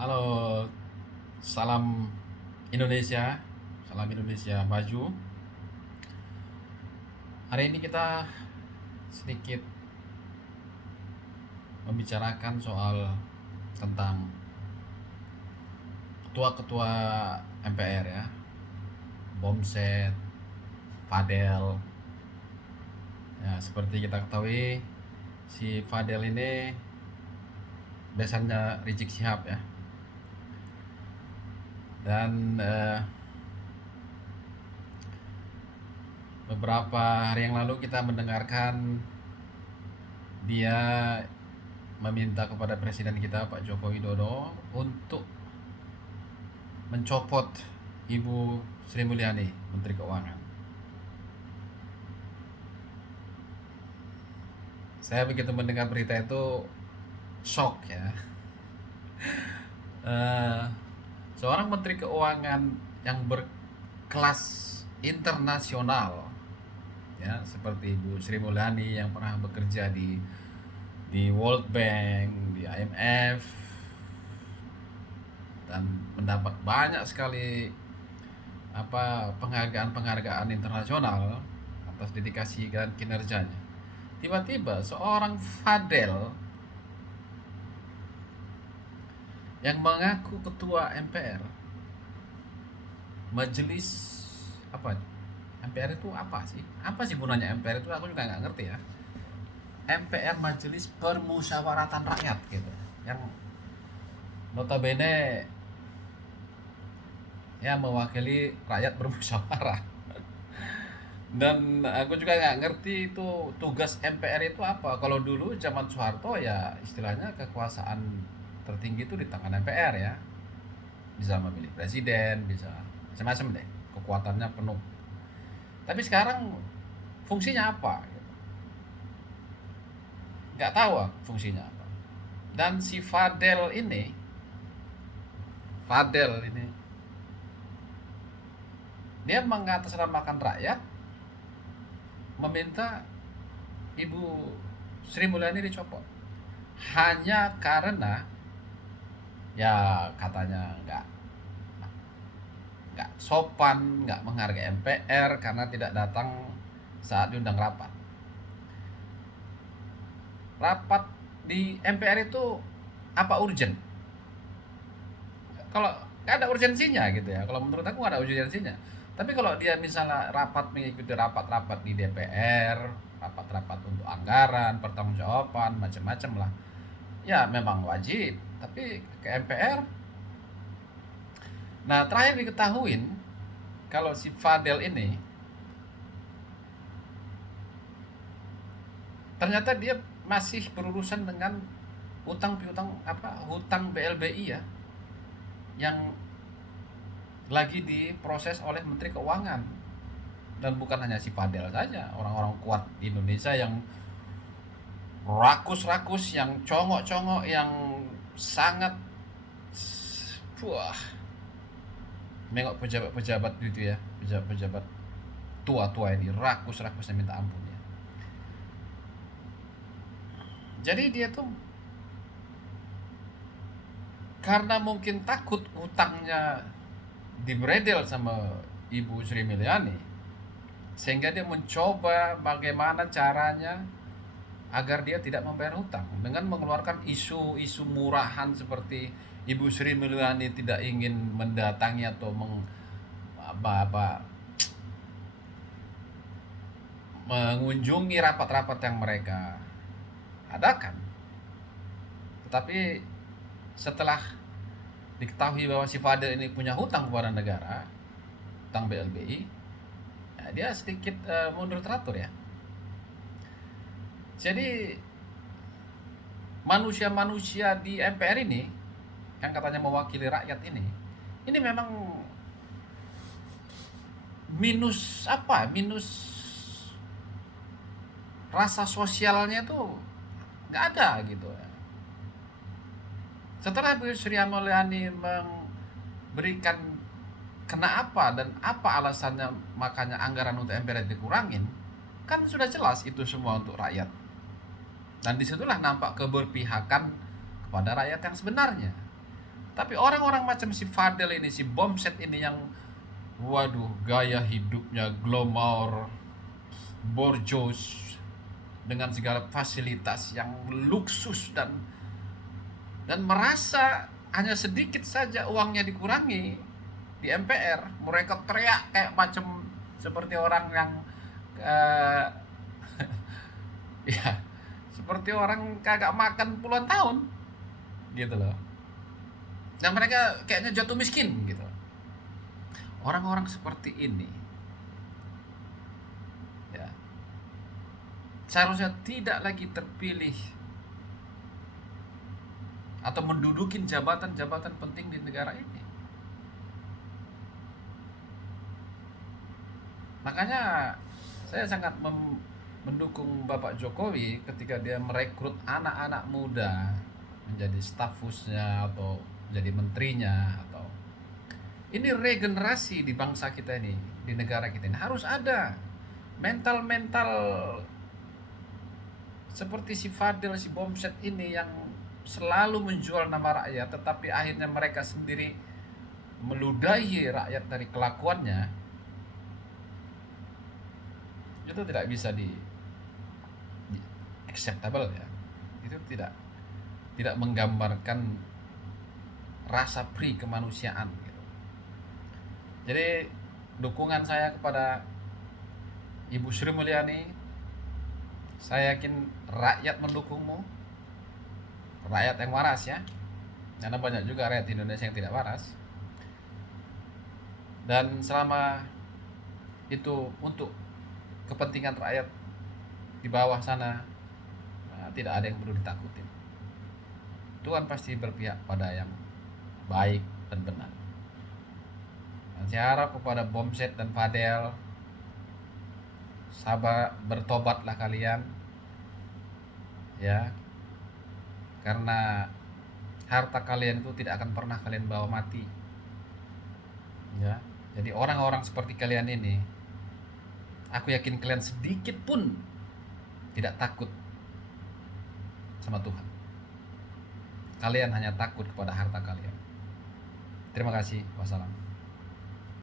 Halo, salam Indonesia, salam Indonesia maju. Hari ini kita sedikit membicarakan soal tentang ketua-ketua MPR ya, Bomset, Fadel. Ya, seperti kita ketahui, si Fadel ini besannya Rizik Syihab ya. Dan beberapa hari yang lalu kita mendengarkan dia meminta kepada presiden kita Pak Joko Widodo untuk mencopot Ibu Sri Mulyani, Menteri Keuangan. Saya begitu mendengar berita itu shock ya. Eh, Seorang Menteri Keuangan yang berkelas internasional ya, seperti Ibu Sri Mulyani yang pernah bekerja di World Bank, di IMF, dan mendapat banyak sekali penghargaan-penghargaan internasional atas dedikasi dan kinerjanya. Tiba-tiba seorang Fadel yang mengaku ketua MPR, majelis apa? MPR itu apa sih? Apa sih gunanya MPR itu? Aku juga nggak ngerti ya. MPR Majelis Permusyawaratan Rakyat gitu, yang notabene ya mewakili rakyat bermusyawarah. Dan aku juga nggak ngerti itu tugas MPR itu apa. Kalau dulu zaman Soeharto ya istilahnya kekuasaan tertinggi itu di tangan MPR ya, bisa memilih presiden, bisa macam-macam deh, kekuatannya penuh. Tapi sekarang fungsinya apa? Nggak tahu fungsinya apa. Dan si Fadel ini dia mengatasnamakan rakyat, meminta Ibu Sri Mulyani dicopot hanya karena ya katanya nggak sopan, nggak menghargai MPR karena tidak datang saat diundang rapat. Rapat di MPR itu apa urgent? Kalau nggak ada urgensinya gitu ya, kalau menurut aku nggak ada urgensinya. Tapi kalau dia misalnya mengikuti rapat-rapat di DPR, rapat-rapat untuk anggaran, pertanggungjawaban, macam-macam lah, ya memang wajib. Tapi ke MPR, nah terakhir diketahuin kalau si Fadel ini ternyata dia masih berurusan dengan hutang piutang hutang BLBI ya, yang lagi diproses oleh Menteri Keuangan. Dan bukan hanya si Fadel saja, orang-orang kuat di Indonesia yang rakus-rakus, yang congok-congok, yang sangat wah, nengok pejabat-pejabat gitu ya, pejabat-pejabat tua-tua ini rakus-rakusnya minta ampun ya. Jadi dia tuh karena mungkin takut utangnya dibredel sama Ibu Sri Mulyani, sehingga dia mencoba bagaimana caranya agar dia tidak membayar hutang dengan mengeluarkan isu-isu murahan seperti Ibu Sri Mulyani tidak ingin mendatangi atau mengunjungi rapat-rapat yang mereka adakan. Tetapi setelah diketahui bahwa si Fadel ini punya hutang kepada negara, hutang BLBI, ya dia sedikit mundur teratur ya. Jadi manusia-manusia di MPR ini yang katanya mewakili rakyat ini memang minus rasa sosialnya tuh nggak ada gitu ya. Setelah Bu Sri Mulyani memberikan kenapa dan apa alasannya makanya anggaran untuk MPR dikurangin, kan sudah jelas itu semua untuk rakyat. Dan disitulah nampak keberpihakan kepada rakyat yang sebenarnya. Tapi orang-orang macam si Fadel ini, si Bomset ini yang waduh gaya hidupnya glamour, borjos dengan segala fasilitas yang luksus dan merasa hanya sedikit saja uangnya dikurangi di MPR, mereka teriak kayak macam seperti orang yang eh, ya seperti orang kagak makan puluhan tahun gitu loh. Dan mereka kayaknya jatuh miskin gitu. Orang-orang seperti ini ya seharusnya tidak lagi terpilih atau mendudukin jabatan-jabatan penting di negara ini. Makanya saya sangat mendukung Bapak Jokowi ketika dia merekrut anak-anak muda menjadi staf khususnya atau jadi menterinya, atau ini regenerasi di bangsa kita ini, di negara kita ini harus ada mental-mental seperti si Fadil, si Bomset ini yang selalu menjual nama rakyat, tetapi akhirnya mereka sendiri meludahi rakyat dari kelakuannya. Itu tidak bisa di acceptable ya. Itu tidak menggambarkan rasa pri kemanusiaan gitu. Jadi dukungan saya kepada Ibu Sri Mulyani, saya yakin rakyat mendukungmu, rakyat yang waras ya, karena banyak juga rakyat Indonesia yang tidak waras. Dan selama itu untuk kepentingan rakyat di bawah sana, nah, tidak ada yang perlu ditakutin. Tuhan pasti berpihak pada yang baik dan benar. Dan saya harap kepada Bomset dan Fadel, sabar, bertobatlah kalian ya, karena harta kalian itu tidak akan pernah kalian bawa mati ya. Jadi orang-orang seperti kalian ini, aku yakin kalian sedikit pun tidak takut sama Tuhan. Kalian hanya takut kepada harta kalian. Terima kasih. Wassalam.